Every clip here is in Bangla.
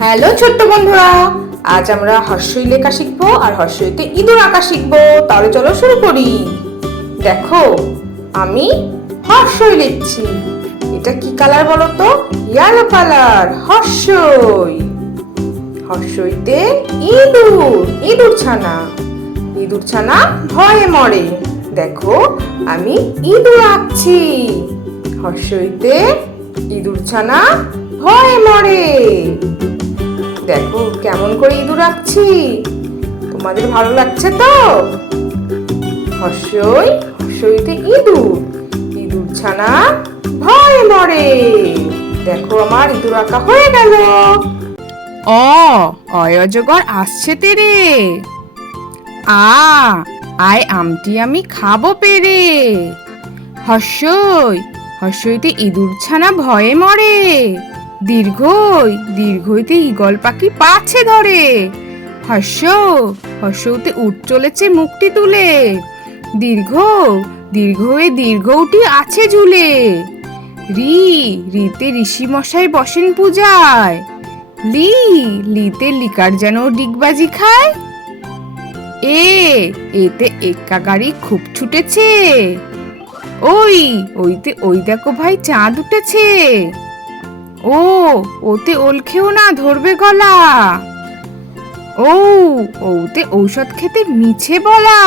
হ্যালো ছোট্ট বন্ধুরা, আজ আমরা হর্ষই লেখা শিখবো আর হর্ষইতে ইঁদুর আঁকা শিখবো। তাহলে চলো শুরু করি। দেখো, আমি হর্ষই লিখছি। এটা কি কালার বলো তো? Yellow colour. হর্ষই, হর্ষইতে ইঁদুর, ইঁদুর ছানা। ইঁদুর ছানা ভয়ে মরে। দেখো, আমি ইঁদুর আঁকছি। হর্ষইতে ইঁদুর ছানা ভয়ে মরে। দেখো কেমন করে ইঁদুর আঁকছি। তোমাদের ভালো লাগছে তো? হর্ষইতে ইঁদুর, ইঁদুর ছানা ভয়ে মরে। দেখো আমার ইঁদুর আঁকা হয়ে গেল। অজগর আসছে তেরে। আয় আমটি আমি খাবো পেরে। হর্ষইতে ইঁদুর ছানা ভয়ে মরে। দীর্ঘইতে ঈগল পাখি পাছে ধরে। হর্ষইতে উঠ চলেছে মুখটি তুলে। দীর্ঘটি আছে ঝুলে। রিতে ঋষি মশাই বসেন পূজায়। লিতে লিকার যেন ডিগবাজি খায়। এতে এক্কা গাড়ি খুব ছুটেছে। ওই দেখো ভাই চাঁদ উঠেছে। ওতে ওল খেও না, ধরবে গলা। ওতে ঔষধ খেতে মিছে বলা।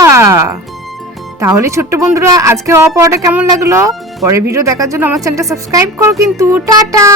তাহলে ছোট্ট বন্ধুরা, আজকে পড়াটা কেমন লাগলো? পরের ভিডিও দেখার জন্য আমার চ্যানেলটা সাবস্ক্রাইব করো কিন্তু। টাটা।